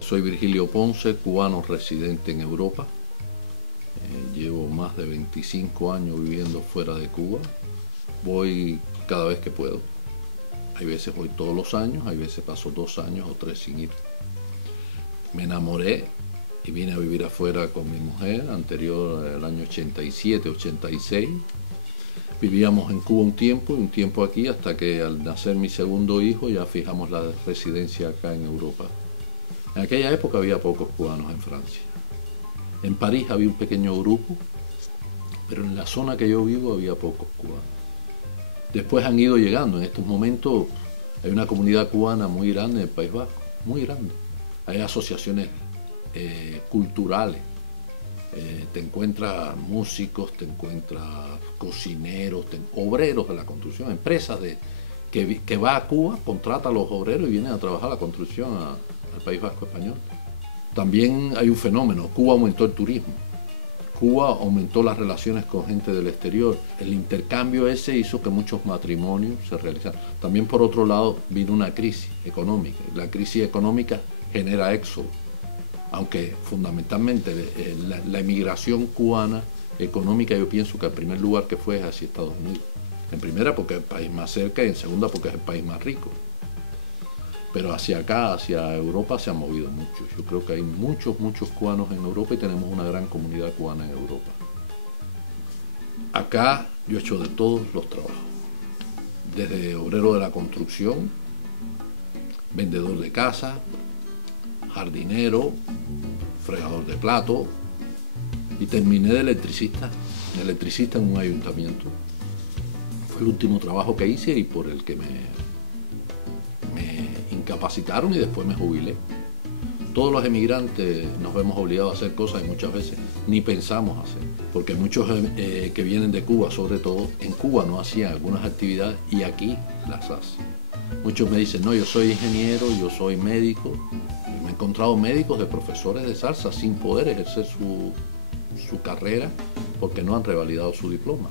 Soy Virgilio Ponce, cubano residente en Europa. Llevo más de 25 años viviendo fuera de Cuba. Voy cada vez que puedo. Hay veces voy todos los años, hay veces paso 2 años o 3 sin ir. Me enamoré y vine a vivir afuera con mi mujer, anterior al año 87, 86. Vivíamos en Cuba un tiempo y un tiempo aquí, hasta que al nacer mi segundo hijo ya fijamos la residencia acá en Europa. En aquella época había pocos cubanos en Francia. En París había un pequeño grupo, pero en la zona que yo vivo había pocos cubanos. Después han ido llegando. En estos momentos hay una comunidad cubana muy grande en el País Vasco, muy grande. Hay asociaciones culturales. Te encuentras músicos, te encuentras cocineros, obreros de la construcción, empresas que va a Cuba, contrata a los obreros y vienen a trabajar la construcción al País Vasco español. También hay un fenómeno: Cuba aumentó el turismo, Cuba aumentó las relaciones con gente del exterior, el intercambio ese hizo que muchos matrimonios se realizaran. También por otro lado vino una crisis económica, la crisis económica genera éxodo, aunque fundamentalmente la emigración cubana económica yo pienso que el primer lugar que fue es hacia Estados Unidos. En primera porque es el país más cerca y en segunda porque es el país más rico. Pero hacia acá, hacia Europa, se ha movido mucho. Yo creo que hay muchos cubanos en Europa y tenemos una gran comunidad cubana en Europa. Acá yo he hecho de todos los trabajos, desde obrero de la construcción, vendedor de casa, jardinero, fregador de platos, y terminé de electricista en un ayuntamiento. Fue el último trabajo que hice y por el que me incapacitaron y después me jubilé. Todos los emigrantes nos vemos obligados a hacer cosas y muchas veces ni pensamos hacer, porque muchos que vienen de Cuba, sobre todo, en Cuba no hacían algunas actividades y aquí las hacen. Muchos me dicen, no, yo soy ingeniero, yo soy médico. Y me he encontrado médicos de profesores de salsa sin poder ejercer su carrera porque no han revalidado su diploma.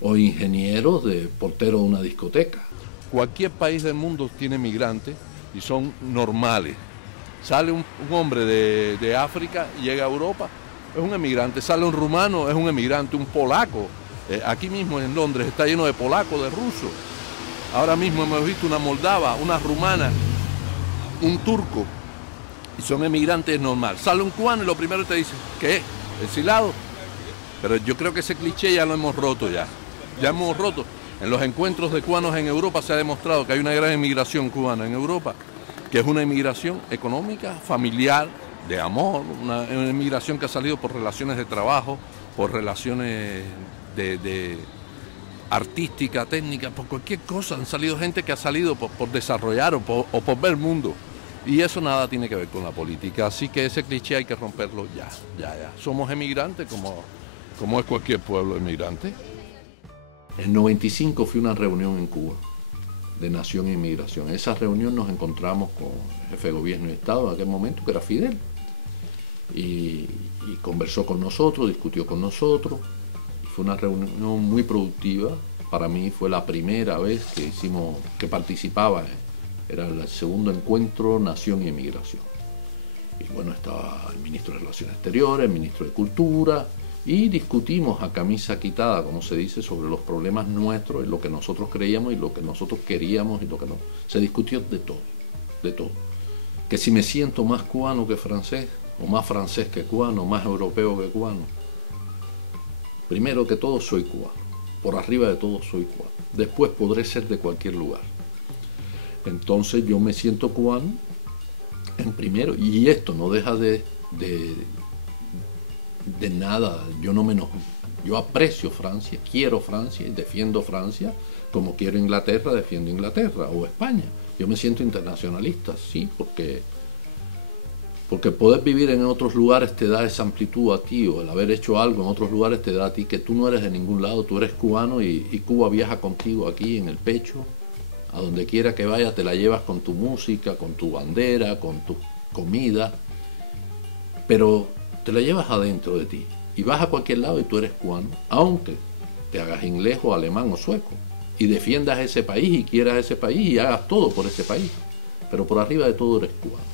O ingenieros de portero de una discoteca. Cualquier país del mundo tiene migrantes y son normales. Sale un hombre de África y llega a Europa, es un emigrante. Sale un rumano, es un emigrante. Un polaco, aquí mismo en Londres está lleno de polacos, de rusos. Ahora mismo hemos visto una moldava, una rumana, un turco, y son emigrantes normal. Sale un cubano y lo primero te dice, ¿qué es? ¿Exilado? Pero yo creo que ese cliché ya lo hemos roto ya hemos roto. En los encuentros de cubanos en Europa se ha demostrado que hay una gran emigración cubana en Europa, que es una emigración económica, familiar, de amor, una emigración que ha salido por relaciones de trabajo, por relaciones de artística, técnica, por cualquier cosa. Han salido gente que ha salido por desarrollar o por ver el mundo. Y eso nada tiene que ver con la política. Así que ese cliché hay que romperlo ya. Somos emigrantes como es cualquier pueblo emigrante. En el 95 fui a una reunión en Cuba de Nación e Inmigración. En esa reunión nos encontramos con el jefe de gobierno y Estado en aquel momento, que era Fidel. Y conversó con nosotros, discutió con nosotros. Y fue una reunión muy productiva. Para mí fue la primera vez que participaba. Era el segundo encuentro Nación y Emigración. Y bueno, estaba el ministro de Relaciones Exteriores, el ministro de Cultura, y discutimos a camisa quitada, como se dice, sobre los problemas nuestros, y lo que nosotros creíamos y lo que nosotros queríamos y lo que no. Se discutió de todo, de todo. Que si me siento más cubano que francés, o más francés que cubano, más europeo que cubano. Primero que todo soy cubano, por arriba de todo soy cubano. Después podré ser de cualquier lugar. Entonces yo me siento cubano en primero, y esto no deja de nada, yo no Yo aprecio Francia, quiero Francia y defiendo Francia como quiero Inglaterra, defiendo Inglaterra o España. Yo me siento internacionalista, sí, porque poder vivir en otros lugares te da esa amplitud a ti, o el haber hecho algo en otros lugares te da a ti que tú no eres de ningún lado, tú eres cubano y Cuba viaja contigo aquí en el pecho, a donde quiera que vayas te la llevas con tu música, con tu bandera, con tu comida, pero te la llevas adentro de ti y vas a cualquier lado y tú eres cubano, aunque te hagas inglés o alemán o sueco y defiendas ese país y quieras ese país y hagas todo por ese país, pero por arriba de todo eres cubano.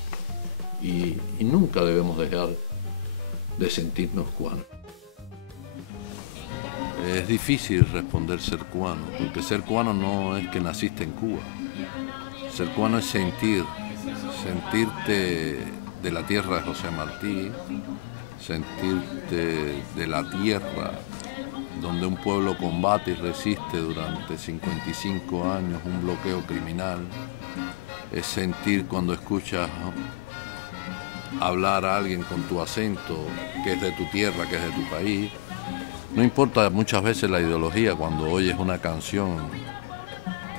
Y nunca debemos dejar de sentirnos cubanos. Es difícil responder ser cubano, porque ser cubano no es que naciste en Cuba. Ser cubano es sentirte de la tierra de José Martí, sentirte de la tierra donde un pueblo combate y resiste durante 55 años un bloqueo criminal. Es sentir cuando escuchas hablar a alguien con tu acento, que es de tu tierra, que es de tu país. No importa muchas veces la ideología cuando oyes una canción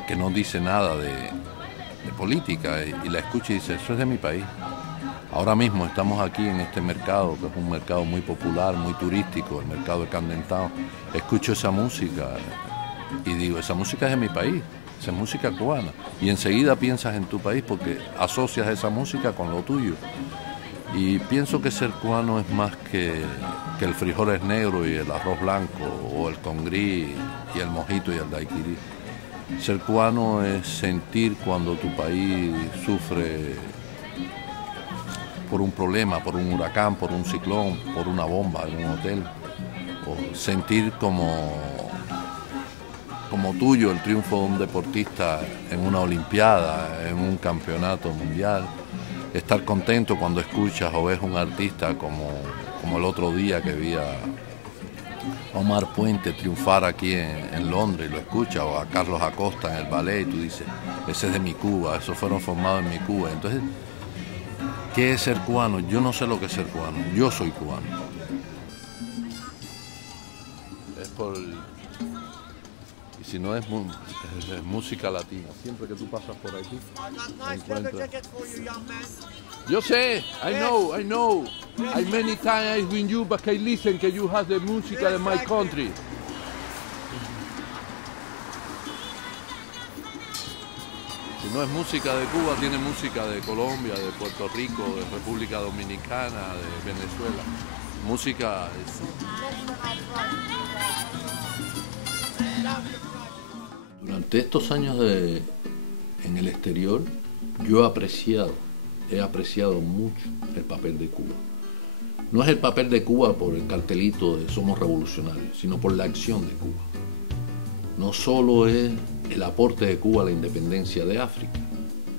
que no dice nada de política y la escuchas y dices, eso es de mi país. Ahora mismo estamos aquí en este mercado, que es un mercado muy popular, muy turístico, el mercado de Camden Town. Escucho esa música y digo, esa música es de mi país, esa es música cubana. Y enseguida piensas en tu país porque asocias esa música con lo tuyo. Y pienso que ser cubano es más que el frijol es negro y el arroz blanco, o el congrí y el mojito y el daiquiri. Ser cubano es sentir cuando tu país sufre por un problema, por un huracán, por un ciclón, por una bomba en un hotel, o sentir como tuyo el triunfo de un deportista en una olimpiada, en un campeonato mundial. Estar contento cuando escuchas o ves un artista como el otro día que vi a Omar Puente triunfar aquí en Londres y lo escuchas, o a Carlos Acosta en el ballet y tú dices, ese es de mi Cuba, esos fueron formados en mi Cuba. Entonces, ¿qué es ser cubano? Yo no sé lo que es ser cubano, yo soy cubano. Es por... Y si no es música latina, siempre que tú pasas por aquí, encuentras... Yo sé, I know. I many times I've been you, but I listen que you have the música de my country. Si no es música de Cuba, tiene música de Colombia, de Puerto Rico, de República Dominicana, de Venezuela. Música... Durante estos años en el exterior, yo he apreciado mucho el papel de Cuba. No es el papel de Cuba por el cartelito de somos revolucionarios, sino por la acción de Cuba. No solo es el aporte de Cuba a la independencia de África,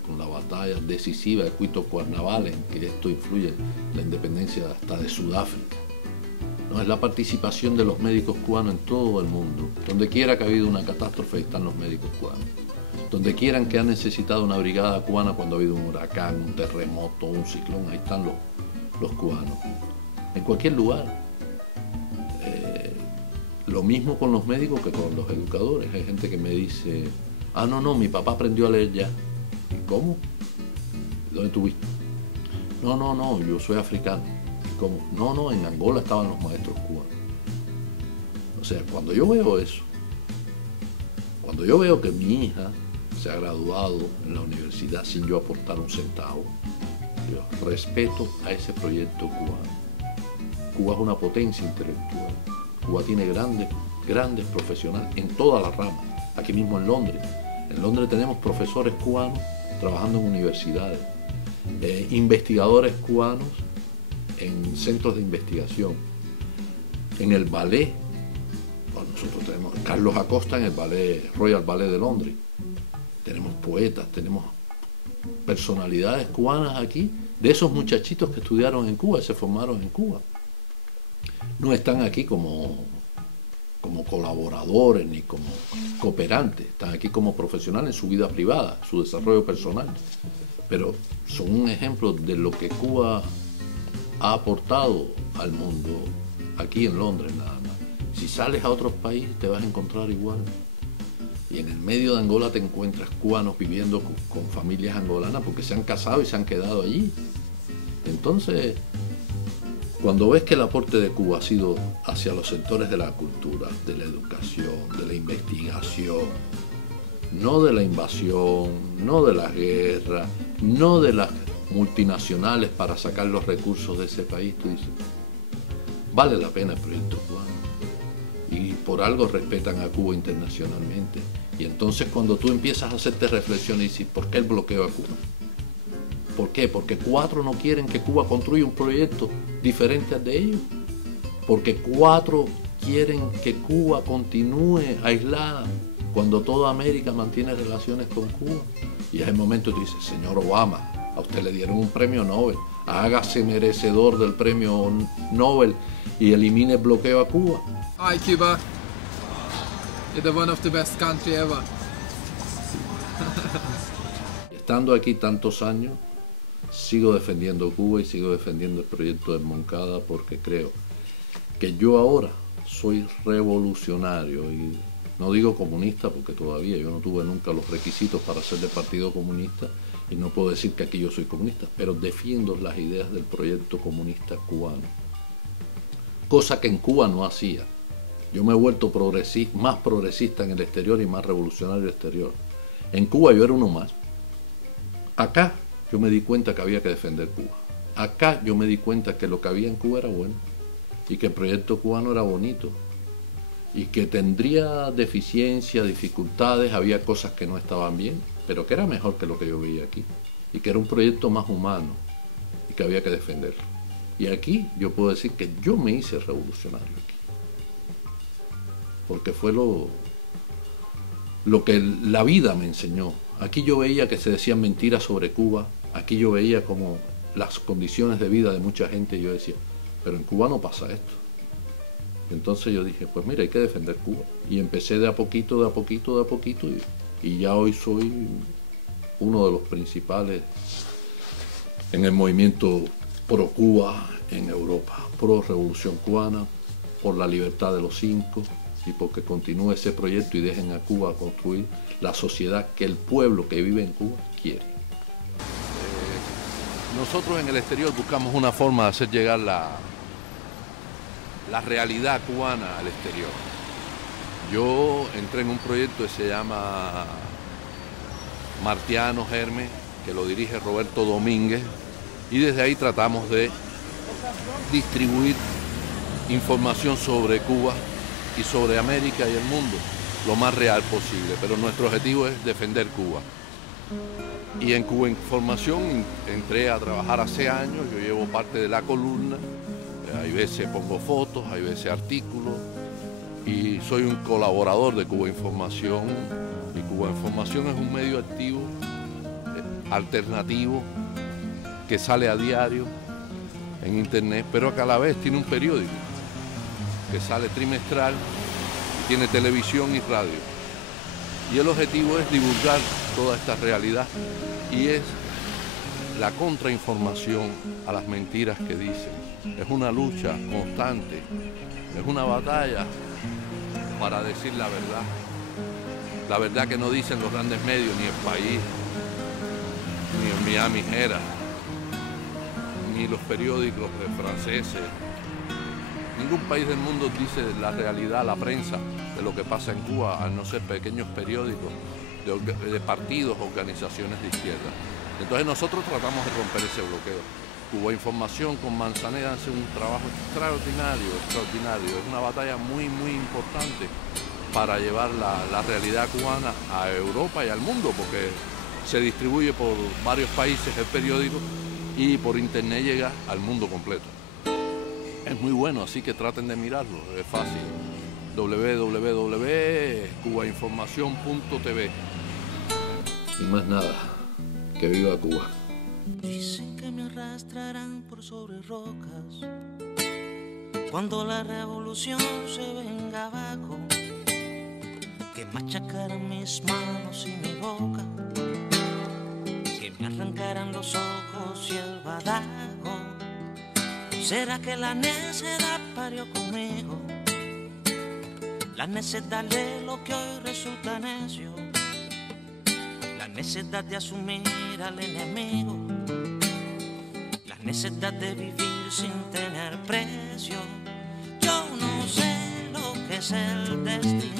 con la batalla decisiva de Cuito-Cuernavaca, en que esto influye en la independencia hasta de Sudáfrica. No, es la participación de los médicos cubanos en todo el mundo. Donde quiera que ha habido una catástrofe, están los médicos cubanos. Donde quieran que han necesitado una brigada cubana cuando ha habido un huracán, un terremoto, un ciclón, ahí están los cubanos. En cualquier lugar. Lo mismo con los médicos que con los educadores. Hay gente que me dice, no, mi papá aprendió a leer ya. ¿Y cómo? ¿Dónde tuviste? No, yo soy africano. ¿Y cómo? No, en Angola estaban los maestros cubanos. O sea, cuando yo veo eso, cuando yo veo que mi hija se ha graduado en la universidad sin yo aportar un centavo, yo respeto a ese proyecto cubano. Cuba es una potencia intelectual. Cuba tiene grandes profesionales en todas las ramas. Aquí mismo en Londres. En Londres tenemos profesores cubanos trabajando en universidades, investigadores cubanos en centros de investigación. En el ballet, nosotros tenemos Carlos Acosta en el ballet, Royal Ballet de Londres. Tenemos poetas, tenemos personalidades cubanas aquí, de esos muchachitos que estudiaron en Cuba, se formaron en Cuba. No están aquí como colaboradores ni como cooperantes, están aquí como profesionales en su vida privada, su desarrollo personal, pero son un ejemplo de lo que Cuba ha aportado al mundo aquí en Londres nada más. Si sales a otros países te vas a encontrar igual. Y en el medio de Angola te encuentras cubanos viviendo con familias angolanas porque se han casado y se han quedado allí. Entonces, cuando ves que el aporte de Cuba ha sido hacia los sectores de la cultura, de la educación, de la investigación, no de la invasión, no de la guerra, no de las multinacionales para sacar los recursos de ese país, tú dices, vale la pena el proyecto cubano. Y por algo respetan a Cuba internacionalmente. Y entonces cuando tú empiezas a hacerte reflexiones y dices, ¿por qué el bloqueo a Cuba? ¿Por qué? Porque 4 no quieren que Cuba construya un proyecto diferente al de ellos. Porque 4 quieren que Cuba continúe aislada cuando toda América mantiene relaciones con Cuba. Y es el momento que tú dices, señor Obama, a usted le dieron un premio Nobel, hágase merecedor del premio Nobel y elimine el bloqueo a Cuba. Hi Cuba, you're one of the best country ever. Estando aquí tantos años, sigo defendiendo Cuba y sigo defendiendo el proyecto de Moncada porque creo que yo ahora soy revolucionario y no digo comunista porque todavía yo no tuve nunca los requisitos para ser del Partido Comunista y no puedo decir que aquí yo soy comunista, pero defiendo las ideas del proyecto comunista cubano, cosa que en Cuba no hacía. Yo me he vuelto más progresista en el exterior y más revolucionario exterior. En Cuba yo era uno más. Acá yo me di cuenta que había que defender Cuba. Acá yo me di cuenta que lo que había en Cuba era bueno y que el proyecto cubano era bonito y que tendría deficiencias, dificultades, había cosas que no estaban bien, pero que era mejor que lo que yo veía aquí y que era un proyecto más humano y que había que defenderlo. Y aquí yo puedo decir que yo me hice revolucionario aquí, porque fue lo que la vida me enseñó. Aquí yo veía que se decían mentiras sobre Cuba, aquí yo veía como las condiciones de vida de mucha gente y yo decía, pero en Cuba no pasa esto. Entonces yo dije, pues mira, hay que defender Cuba. Y empecé de a poquito, de a poquito, de a poquito y ya hoy soy uno de los principales en el movimiento pro Cuba en Europa, pro revolución cubana, por la libertad de los 5 y porque continúe ese proyecto y dejen a Cuba construir la sociedad que el pueblo que vive en Cuba quiere. Nosotros en el exterior buscamos una forma de hacer llegar la realidad cubana al exterior. Yo entré en un proyecto que se llama Martiano Germe, que lo dirige Roberto Domínguez, y desde ahí tratamos de distribuir información sobre Cuba y sobre América y el mundo lo más real posible, pero nuestro objetivo es defender Cuba. Y en Cuba Información entré a trabajar hace años, yo llevo parte de la columna, hay veces pongo fotos, hay veces artículos, y soy un colaborador de Cuba Información, y Cuba Información es un medio activo, alternativo, que sale a diario en internet, pero que a la vez tiene un periódico que sale trimestral, tiene televisión y radio. Y el objetivo es divulgar toda esta realidad y es la contrainformación a las mentiras que dicen. Es una lucha constante, es una batalla para decir la verdad que no dicen los grandes medios, ni El País, ni el Miami Herald, ni los periódicos franceses. Ningún país del mundo dice la realidad, la prensa, de lo que pasa en Cuba, a no ser pequeños periódicos de partidos, organizaciones de izquierda. Entonces nosotros tratamos de romper ese bloqueo. Cuba Información con Manzanera hace un trabajo extraordinario. Es una batalla muy, muy importante para llevar la realidad cubana a Europa y al mundo, porque se distribuye por varios países el periódico y por internet llega al mundo completo. Es muy bueno, así que traten de mirarlo, es fácil. www.cubainformacion.tv. Y más nada, que viva Cuba. Dicen que me arrastrarán por sobre rocas cuando la revolución se venga abajo, que machacaran mis manos y mi boca, que me arrancaran los ojos y el badajo. ¿Será que la necedad parió conmigo? la necedad de lo que hoy resulta necio, la necedad de asumir al enemigo, la necedad de vivir sin tener precio. Yo no sé lo que es el destino,